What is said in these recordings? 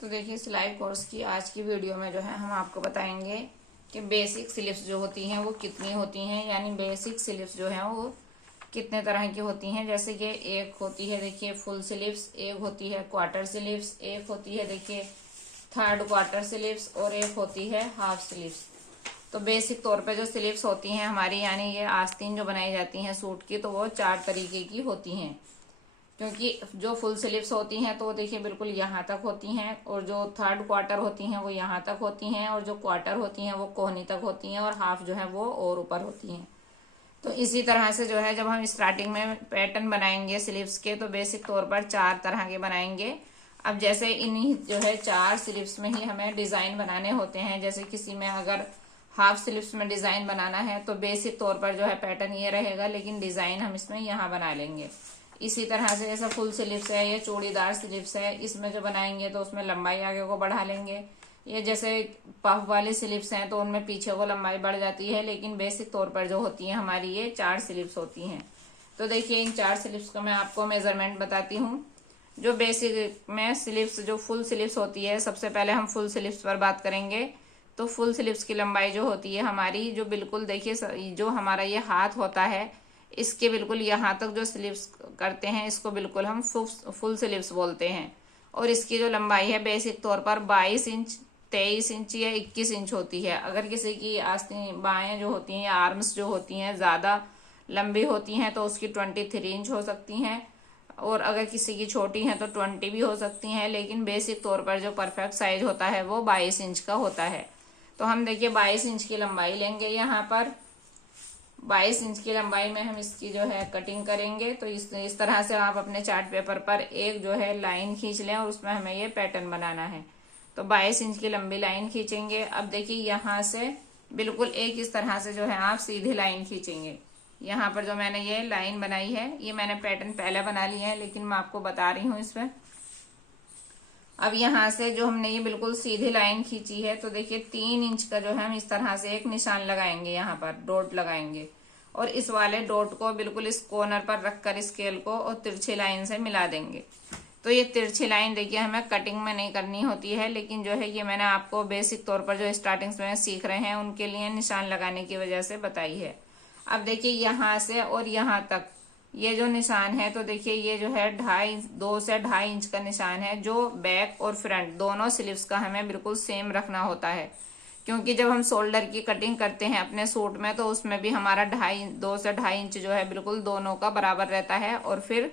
तो देखिए सिलाई कोर्स की आज की वीडियो में जो है हम आपको बताएंगे कि बेसिक स्लीव्स जो होती हैं वो कितनी होती हैं, यानी बेसिक स्लीव्स जो है वो कितने तरह की होती हैं। जैसे कि एक होती है देखिए फुल स्लीव्स, एक होती है क्वार्टर स्लीव्स, एक होती है देखिए थर्ड क्वार्टर स्लीव्स और एक होती है हाफ स्लीव्स। तो बेसिक तौर पे जो स्लीव्स होती हैं हमारी, यानी ये आस्तीन जो बनाई जाती हैं सूट की, तो वो 4 तरीके की होती हैं। क्योंकि जो फुल स्लीव्स होती हैं तो वो देखिए बिल्कुल यहाँ तक होती हैं, और जो थर्ड क्वार्टर होती हैं वो यहाँ तक होती हैं, और जो क्वार्टर होती हैं वो कोहनी तक होती हैं, और हाफ जो है वो और ऊपर होती हैं। तो इसी तरह से जो है जब हम स्टार्टिंग में पैटर्न बनाएंगे स्लीव्स के, तो बेसिक तौर पर 4 तरह के बनाएंगे। अब जैसे इन्हीं जो है 4 स्लीव्स में ही हमें डिजाइन बनाने होते हैं। जैसे किसी में अगर हाफ स्लीव्स में डिजाइन बनाना है तो बेसिक तौर पर जो है पैटर्न ये रहेगा, लेकिन डिजाइन हम इसमें यहाँ बना लेंगे। इसी तरह से जैसा फुल स्लीव्स है, ये चूड़ीदार स्लीव्स है, इसमें जो बनाएंगे तो उसमें लंबाई आगे को बढ़ा लेंगे। ये जैसे पफ वाली स्लीव्स हैं तो उनमें पीछे को लंबाई बढ़ जाती है, लेकिन बेसिक तौर पर जो होती है हमारी ये 4 स्लीव्स होती हैं। तो देखिए इन 4 स्लीव्स का मैं आपको मेजरमेंट बताती हूँ। जो बेसिक में स्लीव्स जो फुल स्लीव्स होती है, सबसे पहले हम फुल स्लीव्स पर बात करेंगे। तो फुल स्लीव्स की लंबाई जो होती है हमारी, जो बिल्कुल देखिए जो हमारा ये हाथ होता है इसके बिल्कुल यहाँ तक जो स्लीव्स करते हैं इसको बिल्कुल हम फुल स्लीव्स बोलते हैं। और इसकी जो लंबाई है बेसिक तौर पर 22 इंच, 23 इंच या 21 इंच होती है। अगर किसी की आस्तीन बाएं जो होती हैं या आर्म्स जो होती हैं ज़्यादा लंबी होती हैं तो उसकी 23 इंच हो सकती हैं, और अगर किसी की छोटी हैं तो 20 भी हो सकती हैं, लेकिन बेसिक तौर पर जो परफेक्ट साइज होता है वो 22 इंच का होता है। तो हम देखिए 22 इंच की लंबाई लेंगे। यहाँ पर 22 इंच की लंबाई में हम इसकी जो है कटिंग करेंगे। तो इस तरह से आप अपने चार्ट पेपर पर एक जो है लाइन खींच लें और उसमें हमें ये पैटर्न बनाना है। तो 22 इंच की लंबी लाइन खींचेंगे। अब देखिए यहाँ से बिल्कुल एक इस तरह से जो है आप सीधी लाइन खींचेंगे। यहाँ पर जो मैंने ये लाइन बनाई है, ये मैंने पैटर्न पहले बना लिया है, लेकिन मैं आपको बता रही हूँ इसमें। अब यहाँ से जो हमने ये बिल्कुल सीधी लाइन खींची है, तो देखिए 3 इंच का जो है हम इस तरह से एक निशान लगाएंगे, यहाँ पर डॉट लगाएंगे, और इस वाले डॉट को बिल्कुल इस कॉर्नर पर रखकर स्केल को और तिरछी लाइन से मिला देंगे। तो ये तिरछी लाइन देखिए हमें कटिंग में नहीं करनी होती है, लेकिन जो है ये मैंने आपको बेसिक तौर पर जो स्टार्टिंग में सीख रहे हैं उनके लिए निशान लगाने की वजह से बताई है। अब देखिए यहाँ से और यहाँ तक ये जो निशान है, तो देखिए ये जो है 2 से 2.5 इंच का निशान है, जो बैक और फ्रंट दोनों स्लीव्स का हमें बिल्कुल सेम रखना होता है। क्योंकि जब हम शोल्डर की कटिंग करते हैं अपने सूट में तो उसमें भी हमारा 2 से 2.5 इंच जो है बिल्कुल दोनों का बराबर रहता है, और फिर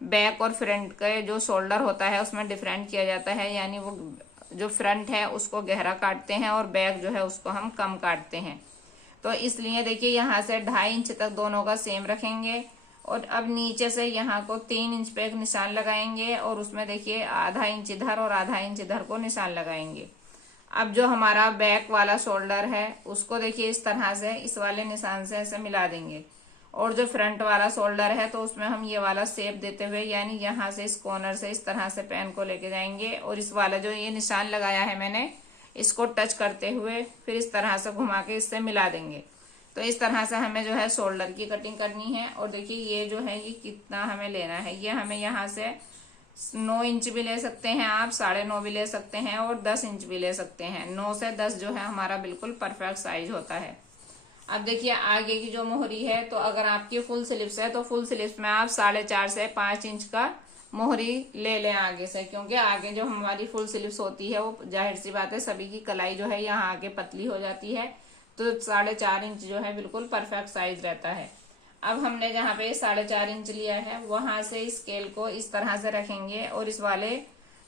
बैक और फ्रंट का जो शोल्डर होता है उसमें डिफरेंट किया जाता है, यानी वो जो फ्रंट है उसको गहरा काटते हैं और बैक जो है उसको हम कम काटते हैं। तो इसलिए देखिए यहाँ से 2.5 इंच तक दोनों का सेम रखेंगे, और अब नीचे से यहाँ को 3 इंच पे एक निशान लगाएंगे, और उसमें देखिए आधा इंच इधर और आधा इंच इधर को निशान लगाएंगे। अब जो हमारा बैक वाला शोल्डर है उसको देखिए इस तरह से इस वाले निशान से ऐसे मिला देंगे, और जो फ्रंट वाला शोल्डर है तो उसमें हम ये वाला शेप देते हुए, यानी यहाँ से इस कॉर्नर से इस तरह से पेन को लेके जाएंगे, और इस वाला जो ये निशान लगाया है मैंने इसको टच करते हुए फिर इस तरह से घुमा के इससे मिला देंगे। तो इस तरह से हमें जो है शोल्डर की कटिंग करनी है। और देखिए ये जो है ये कितना हमें लेना है, ये हमें यहाँ से 9 इंच भी ले सकते हैं आप, 9.5 भी ले सकते हैं, और 10 इंच भी ले सकते हैं। 9 से 10 जो है हमारा बिल्कुल परफेक्ट साइज होता है। अब देखिए आगे की जो मोहरी है, तो अगर आपकी फुल स्लीव्स है तो फुल स्लीव्स में आप 4.5 से 5 इंच का मोहरी ले लें आगे से, क्योंकि आगे जो हमारी फुल स्लीव्स होती है वो जाहिर सी बात है सभी की कलाई जो है यहाँ आगे पतली हो जाती है, तो 4.5 इंच जो है बिल्कुल परफेक्ट साइज रहता है। अब हमने जहाँ पे 4.5 इंच लिया है वहां से स्केल को इस तरह से रखेंगे और इस वाले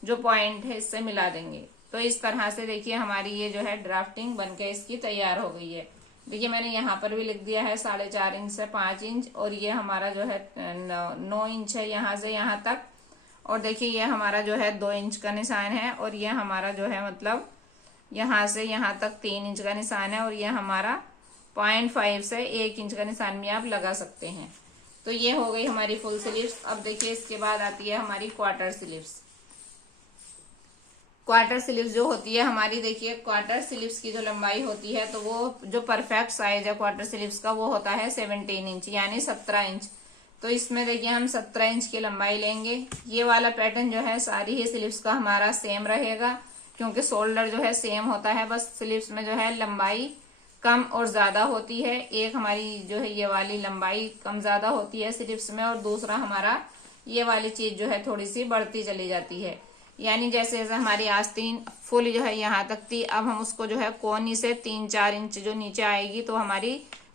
जो पॉइंट है इससे मिला देंगे। तो इस तरह से देखिए हमारी ये जो है ड्राफ्टिंग बनके इसकी तैयार हो गई है। देखिए मैंने यहाँ पर भी लिख दिया है 4.5 इंच से 5 इंच, और ये हमारा जो है 9 इंच है यहाँ से यहाँ तक, और देखिए ये हमारा जो है 2 इंच का निशान है, और ये हमारा जो है मतलब यहाँ से यहाँ तक 3 इंच का निशान है, और ये हमारा 0.5 से 1 इंच का निशान भी आप लगा सकते हैं। तो ये हो गई हमारी फुल स्लीव्स। अब देखिए इसके बाद आती है हमारी क्वार्टर स्लीव्स। क्वार्टर स्लीव्स जो होती है हमारी, देखिए क्वार्टर स्लीव्स की जो लंबाई होती है तो वो जो परफेक्ट साइज है क्वार्टर स्लीव्स का वो होता है 17 इंच, यानी 17 इंच। तो इसमें देखिए हम 17 इंच की लंबाई लेंगे। ये वाला पैटर्न जो है सारी ही स्लीव्स का हमारा सेम रहेगा, क्योंकि शोल्डर जो है सेम होता है, बस स्लीव्स में जो है लंबाई कम और ज्यादा होती है। एक हमारी जो है ये वाली लंबाई कम ज्यादा होती है स्लीव्स में, और दूसरा हमारा ये वाली चीज जो है थोड़ी सी बढ़ती चली जाती है। यानी जैसे जैसे हमारी आस्तीन फुल जो है यहाँ तक थी, अब हम उसको जो है कोनी से 3-4 इंच जो नीचे आएगी तो हमारी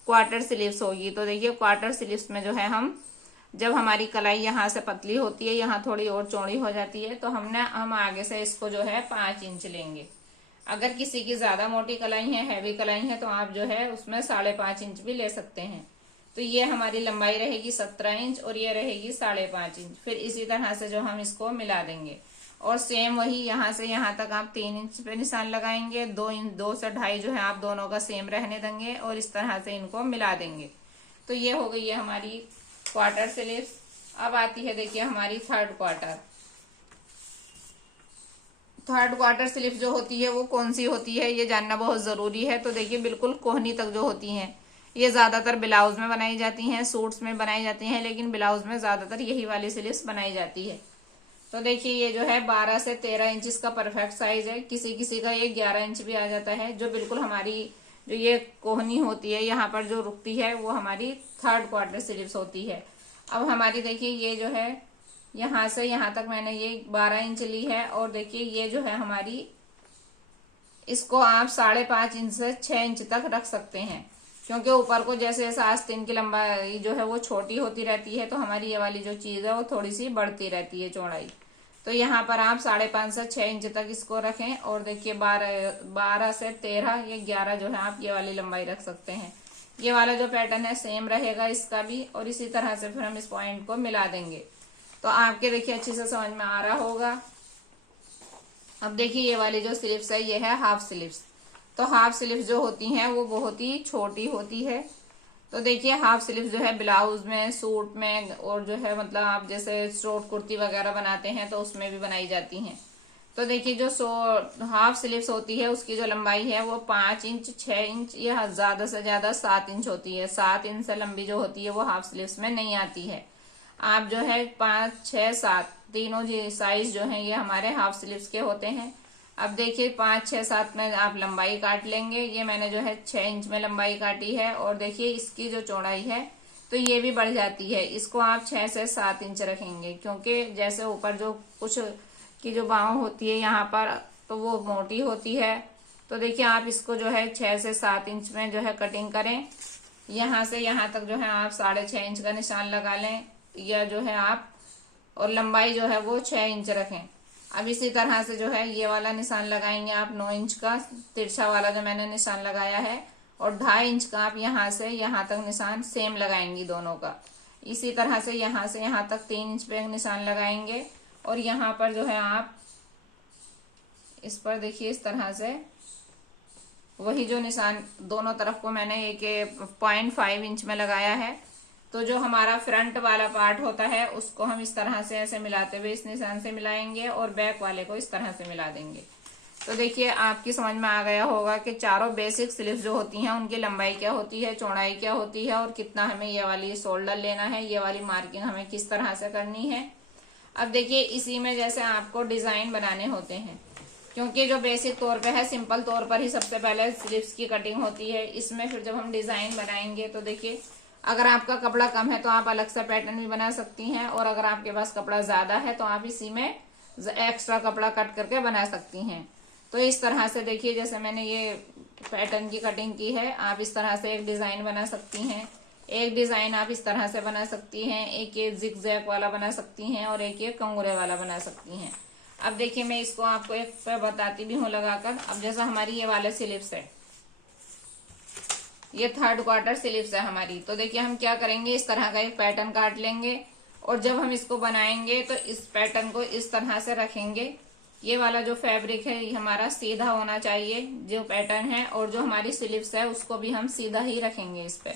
क्वार्टर स्लीव्स होगी। तो देखिए क्वार्टर स्लीव्स में जो है हम, जब हमारी कलाई यहाँ से पतली होती है, यहाँ थोड़ी और चौड़ी हो जाती है, तो हम आगे से इसको जो है 5 इंच लेंगे। अगर किसी की ज्यादा मोटी कलाई है, हैवी कलाई है, तो आप जो है उसमें 5.5 इंच भी ले सकते हैं। तो ये हमारी लंबाई रहेगी 17 इंच और ये रहेगी 5.5 इंच। फिर इसी तरह से जो हम इसको मिला देंगे, और सेम वही यहाँ से यहाँ तक आप 3 इंच पे निशान लगाएंगे। 2 से 2.5 जो है आप दोनों का सेम रहने देंगे, और इस तरह से इनको मिला देंगे। तो ये हो गई है हमारी क्वार्टर स्लीव्स। अब आती है देखिए हमारी third quarter. Third quarter sleeves जो होती है वो कौन सी होती है, ये जानना बहुत जरूरी है। तो देखिए बिल्कुल कोहनी तक जो होती हैं, ये ज्यादातर ब्लाउज में बनाई जाती हैं, सूट्स में बनाई जाती हैं, लेकिन ब्लाउज में ज्यादातर यही वाली स्लीव्स बनाई जाती है। तो देखिए ये जो है 12 से 13 इंच इसका परफेक्ट साइज है। किसी किसी का ये 11 इंच भी आ जाता है। जो बिल्कुल हमारी जो ये कोहनी होती है यहाँ पर जो रुकती है, वो हमारी थर्ड क्वार्टर स्लीव्स होती है। अब हमारी देखिए ये जो है यहाँ से यहाँ तक मैंने ये 12 इंच ली है, और देखिए ये जो है हमारी, इसको आप 5.5 इंच से 6 इंच तक रख सकते हैं, क्योंकि ऊपर को जैसे जैसे आस्तीन की लंबाई जो है वो छोटी होती रहती है, तो हमारी ये वाली जो चीज है वो थोड़ी सी बढ़ती रहती है चौड़ाई। तो यहाँ पर आप 5.5 से 6 इंच तक इसको रखें, और देखिए 12 से 13 या 11 जो है आप ये वाली लंबाई रख सकते हैं। ये वाला जो पैटर्न है सेम रहेगा इसका भी, और इसी तरह से फिर हम इस पॉइंट को मिला देंगे। तो आपके देखिए अच्छे से समझ में आ रहा होगा। अब देखिए ये वाली जो स्लीव्स है ये है हाफ स्लीव्स। तो हाफ स्लीव्स जो होती हैं वो बहुत ही छोटी होती है। तो देखिए हाफ स्लीव्स जो है ब्लाउज में, सूट में, और जो है मतलब आप जैसे शॉर्ट कुर्ती वगैरह बनाते हैं तो उसमें भी बनाई जाती हैं। तो देखिए जो हाफ स्लीव्स होती है उसकी जो लंबाई है वो 5 इंच, 6 इंच या ज्यादा से ज्यादा 7 इंच होती है। 7 इंच से लंबी जो होती है वो हाफ स्लीव्स में नहीं आती है। आप जो है 5, 6, 7 तीनों जी साइज जो है ये हमारे हाफ स्लीव्स के होते हैं। अब देखिए 5, 6, 7 में आप लंबाई काट लेंगे। ये मैंने जो है 6 इंच में लंबाई काटी है, और देखिए इसकी जो चौड़ाई है तो ये भी बढ़ जाती है। इसको आप 6 से 7 इंच रखेंगे, क्योंकि जैसे ऊपर जो कुछ की जो बाँह होती है यहाँ पर तो वो मोटी होती है। तो देखिए आप इसको जो है 6 से 7 इंच में जो है कटिंग करें। यहाँ से यहाँ तक जो है आप 6.5 इंच का निशान लगा लें, या जो है आप, और लंबाई जो है वो 6 इंच रखें। अब इसी तरह से जो है ये वाला निशान लगाएंगे आप 9 इंच का, तिरछा वाला जो मैंने निशान लगाया है, और 2.5 इंच का आप यहाँ से यहाँ तक निशान सेम लगाएंगी दोनों का। इसी तरह से यहाँ तक 3 इंच पे निशान लगाएंगे, और यहाँ पर जो है आप इस पर देखिए इस तरह से वही जो निशान दोनों तरफ को मैंने 1.5 इंच में लगाया है। तो जो हमारा फ्रंट वाला पार्ट होता है उसको हम इस तरह से ऐसे मिलाते हुए इस निशान से मिलाएंगे, और बैक वाले को इस तरह से मिला देंगे। तो देखिए आपकी समझ में आ गया होगा कि चारों बेसिक स्लीव्स जो होती हैं उनकी लंबाई क्या होती है, चौड़ाई क्या होती है, और कितना हमें ये वाली शोल्डर लेना है, ये वाली मार्किंग हमें किस तरह से करनी है। अब देखिए इसी में जैसे आपको डिजाइन बनाने होते हैं, क्योंकि जो बेसिक तौर पे है, सिंपल तौर पर ही सबसे पहले स्लीव्स की कटिंग होती है। इसमें फिर जब हम डिजाइन बनाएंगे तो देखिए अगर आपका कपड़ा कम है तो आप अलग सा पैटर्न भी बना सकती हैं, और अगर आपके पास कपड़ा ज्यादा है तो आप इसी में एक्स्ट्रा कपड़ा कट करके बना सकती हैं। तो इस तरह से देखिए जैसे मैंने ये पैटर्न की कटिंग की है, आप इस तरह से एक डिजाइन बना सकती हैं। एक डिजाइन आप इस तरह से बना सकती हैं, एक ये जिग जैग वाला बना सकती हैं, और एक ये कंगूरे वाला बना सकती हैं। अब देखिए मैं इसको आपको एक पे बताती भी हूँ लगाकर। अब जैसा हमारी ये वाले स्लीव्स है, ये थर्ड क्वार्टर स्लीव्स है हमारी। तो देखिए हम क्या करेंगे, इस तरह का एक पैटर्न काट लेंगे, और जब हम इसको बनाएंगे तो इस पैटर्न को इस तरह से रखेंगे। ये वाला जो फैब्रिक है ये हमारा सीधा होना चाहिए जो पैटर्न है, और जो हमारी स्लीव्स है उसको भी हम सीधा ही रखेंगे इस पे।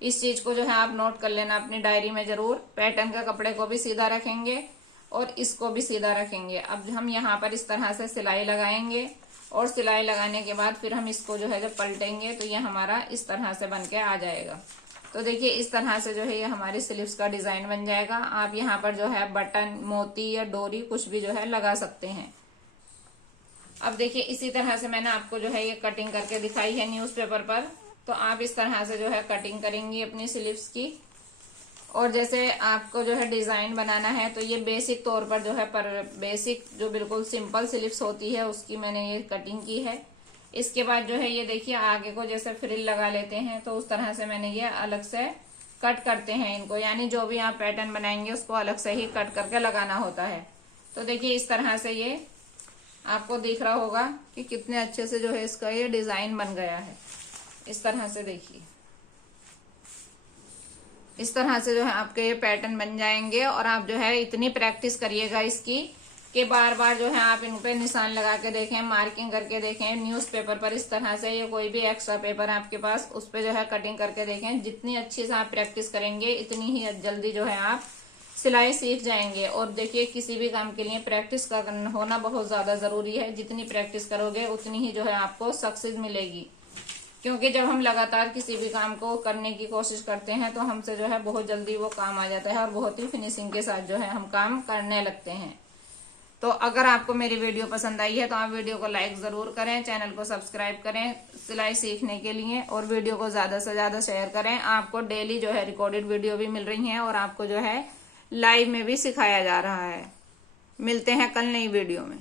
इस चीज को जो है आप नोट कर लेना अपनी डायरी में जरूर। पैटर्न का कपड़े को भी सीधा रखेंगे और इसको भी सीधा रखेंगे। अब हम यहाँ पर इस तरह से सिलाई लगाएंगे, और सिलाई लगाने के बाद फिर हम इसको जो है जब पलटेंगे तो ये हमारा इस तरह से बन के आ जाएगा। तो देखिए इस तरह से जो है ये हमारी स्लीव्स का डिजाइन बन जाएगा। आप यहाँ पर जो है बटन, मोती या डोरी कुछ भी जो है लगा सकते हैं। अब देखिए इसी तरह से मैंने आपको जो है ये कटिंग करके दिखाई है न्यूज़पेपर पर। तो आप इस तरह से जो है कटिंग करेंगी अपनी स्लीव्स की। और जैसे आपको जो है डिजाइन बनाना है तो ये बेसिक तौर पर जो है बेसिक जो बिल्कुल सिंपल स्लीव्स होती है उसकी मैंने ये कटिंग की है। इसके बाद जो है ये देखिए आगे को जैसे फ्रिल लगा लेते हैं तो उस तरह से मैंने ये अलग से कट करते हैं इनको, यानी जो भी आप पैटर्न बनाएंगे उसको अलग से ही कट करके लगाना होता है। तो देखिए इस तरह से ये आपको दिख रहा होगा कि कितने अच्छे से जो है इसका ये डिजाइन बन गया है। इस तरह से देखिए, इस तरह से जो है आपके ये पैटर्न बन जाएंगे। और आप जो है इतनी प्रैक्टिस करिएगा इसकी कि बार बार जो है आप इन पे निशान लगा के देखें, मार्किंग करके देखें न्यूज़पेपर पर। इस तरह से ये कोई भी एक्स्ट्रा पेपर आपके पास उस पे जो है कटिंग करके देखें। जितनी अच्छी से आप प्रैक्टिस करेंगे इतनी ही जल्दी जो है आप सिलाई सीख जाएंगे। और देखिए किसी भी काम के लिए प्रैक्टिस का होना बहुत ज्यादा जरूरी है। जितनी प्रैक्टिस करोगे उतनी ही जो है आपको सक्सेस मिलेगी। क्योंकि जब हम लगातार किसी भी काम को करने की कोशिश करते हैं तो हमसे जो है बहुत जल्दी वो काम आ जाता है और बहुत ही फिनिशिंग के साथ जो है हम काम करने लगते हैं। तो अगर आपको मेरी वीडियो पसंद आई है तो आप वीडियो को लाइक जरूर करें, चैनल को सब्सक्राइब करें सिलाई सीखने के लिए, और वीडियो को ज्यादा से ज्यादा शेयर करें। आपको डेली जो है रिकॉर्डेड वीडियो भी मिल रही है और आपको जो है लाइव में भी सिखाया जा रहा है। मिलते हैं कल नई वीडियो में।